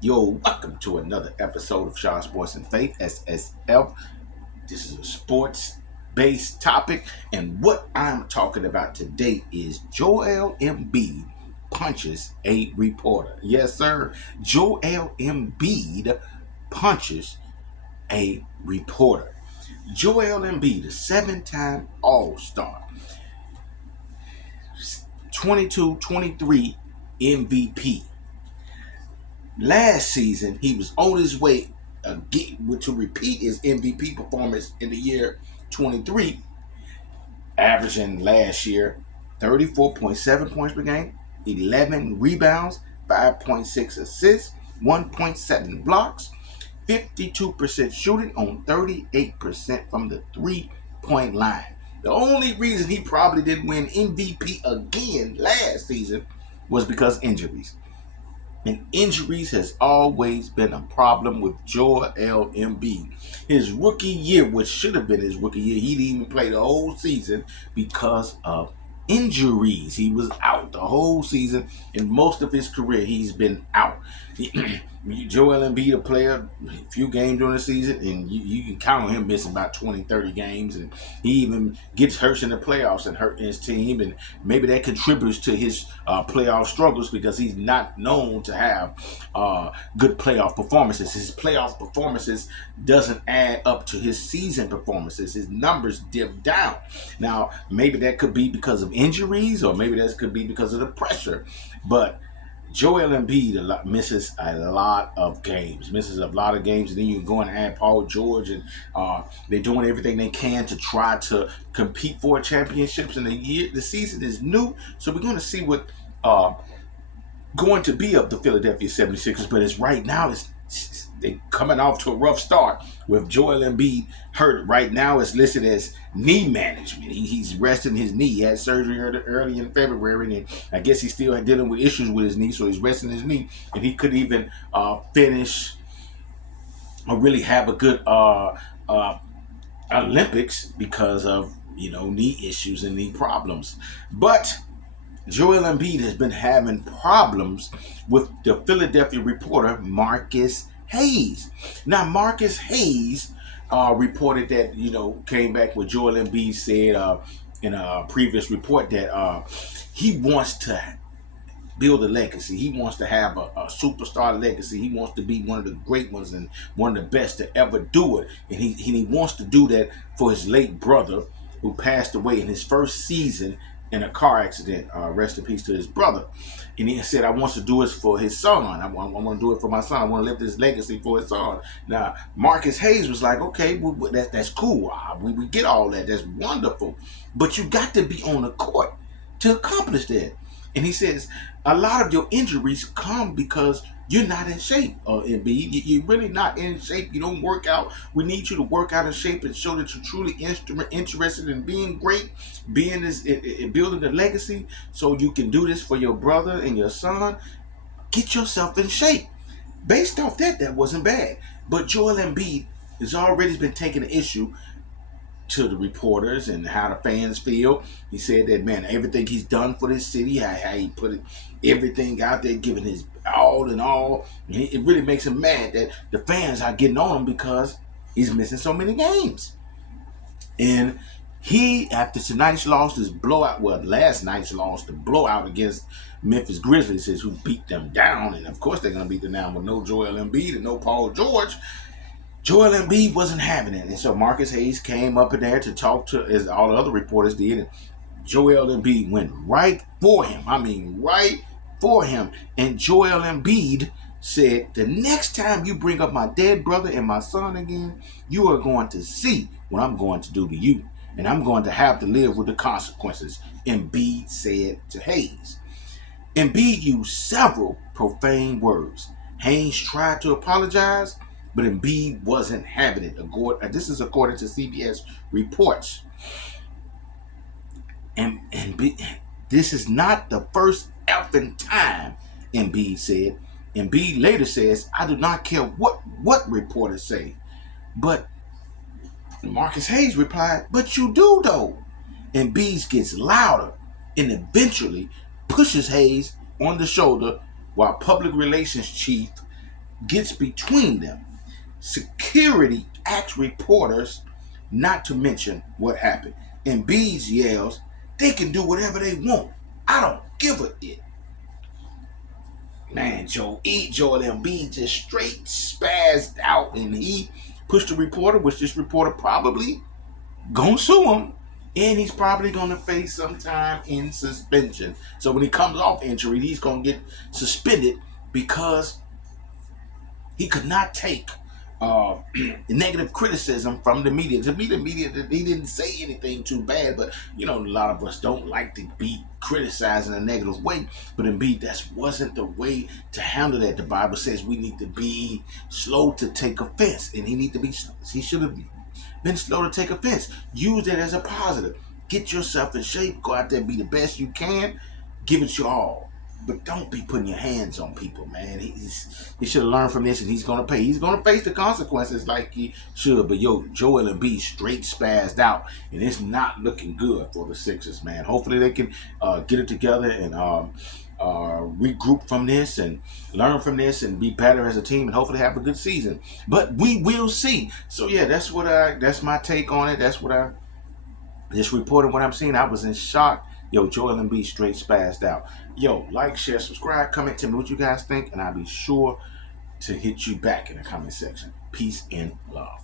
Yo, welcome to another episode of Sean Sports and Faith, SSF. This is a sports-based topic, and what I'm talking about today is Joel Embiid punches a reporter. Yes, sir. Joel Embiid punches a reporter. Joel Embiid, a seven-time All-Star, 22-23 MVP. Last season, he was on his way to repeat his MVP performance in the year 23, averaging last year 34.7 points per game, 11 rebounds, 5.6 assists, 1.7 blocks, 52% shooting on 38% from the three-point line. The only reason he probably didn't win MVP again last season was because injuries. And injuries has always been a problem with Joel Embiid. His rookie year, which should have been his rookie year, he didn't even play the whole season because of injuries. He was out the whole season, and most of his career he's been out. Joel Embiid, a player, a few games during the season, and you can count on him missing about 20, 30 games, and he even gets hurt in the playoffs and hurting his team, and maybe that contributes to his playoff struggles because he's not known to have good playoff performances. His playoff performances doesn't add up to his season performances. His numbers dip down. Now, maybe that could be because of injuries, or maybe that could be because of the pressure, but Joel Embiid misses a lot of games, and then you go and add Paul George, and they're doing everything they can to try to compete for championships. And the season is new, so we're going to see what going to be of the Philadelphia 76ers. But it's right now, they coming off to a rough start with Joel Embiid hurt. Right now, it's listed as knee management. He's resting his knee. He had surgery early in February, and I guess he's still dealing with issues with his knee, so he's resting his knee, and he couldn't even finish or really have a good Olympics because of knee issues and knee problems. But Joel Embiid has been having problems with the Philadelphia reporter Marcus Hayes. Now, Marcus Hayes reported that, came back with Joel Embiid said in a previous report that he wants to build a legacy. He wants to have a superstar legacy. He wants to be one of the great ones and one of the best to ever do it. And he wants to do that for his late brother, who passed away in his first season in a car accident. Rest in peace to his brother. And he said, I want to do it for his son. I want to do it for my son. I want to live this legacy for his son. Now, Marcus Hayes was like, okay, well, that's cool. We get all that. That's wonderful. But you got to be on the court to accomplish that. And he says, a lot of your injuries come because you're not in shape, Embiid. You're really not in shape. You don't work out. We need you to work out in shape and show that you're truly interested in being great, building the legacy, so you can do this for your brother and your son. Get yourself in shape. Based off that wasn't bad. But Joel Embiid has already been taking an issue to the reporters and how the fans feel. He said that, man, everything he's done for this city, how he put everything out there, giving his all in all, it really makes him mad that the fans are getting on him because he's missing so many games. And he, after tonight's loss, last night's loss, the blowout against Memphis Grizzlies, is who beat them down, and of course they're going to beat them down with no Joel Embiid and no Paul George. Joel Embiid wasn't having it, and so Marcus Hayes came up in there to talk to, as all the other reporters did, and Joel Embiid went right for him. I mean, right for him. And Joel Embiid said, the next time you bring up my dead brother and my son again, you are going to see what I'm going to do to you, and I'm going to have to live with the consequences, Embiid said to Hayes. Embiid used several profane words. Hayes tried to apologize, but Embiid wasn't having it. This is according to CBS reports. And this is not the first effing time, Embiid said. Embiid later says, I do not care what reporters say. But Marcus Hayes replied, but you do though. Embiid gets louder and eventually pushes Hayes on the shoulder while public relations chief gets between them. Security asks reporters not to mention what happened. Embiid yells, they can do whatever they want. I don't give a it. Man, Joel Embiid just straight spazzed out, and he pushed the reporter, which this reporter probably gonna sue him, and he's probably gonna face some time in suspension. So when he comes off injury, he's gonna get suspended because he could not take negative criticism from the media. To me, the media, he didn't say anything too bad, but you know, a lot of us don't like to be criticized in a negative way. But Embiid, that wasn't the way to handle that. The Bible says we need to be slow to take offense, and he should have been slow to take offense. Use that as a positive. Get yourself in shape. Go out there, be the best you can. Give it your all. But don't be putting your hands on people, man. He should have learned from this, and he's gonna pay. He's gonna face the consequences like he should. But Joel Embiid straight spazzed out, and it's not looking good for the Sixers, man. Hopefully they can get it together and regroup from this and learn from this and be better as a team and hopefully have a good season. But we will see. So yeah, that's my take on it. That's what I just reported what I'm seeing. I was in shock. Joel Embiid straight spazzed out. Like, share, subscribe, comment, tell me what you guys think, and I'll be sure to hit you back in the comment section. Peace and love.